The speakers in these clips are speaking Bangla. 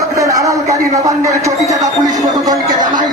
শব্দের আড়ালকারী নবান্নের চটি চাকা পুলিশ প্রশাসনকে জানাই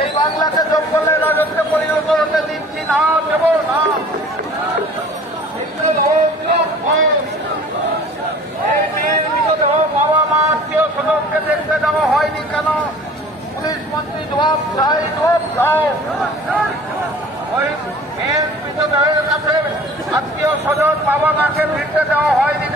এই বাংলাকে যোগ করলে রাজত্বে পরিণত হতে দিচ্ছি না, দেব না। এই মেয়ের বাবা মা আত্মীয় স্বজনকে দেখতে যাওয়া হয়নি কেন? পুলিশ মন্ত্রী জবাব চাই জবাব দাও ওই মেয়ের মৃতদেহের কাছে আত্মীয় স্বজন বাবা মাকে ফিরতে দেওয়া হয়নি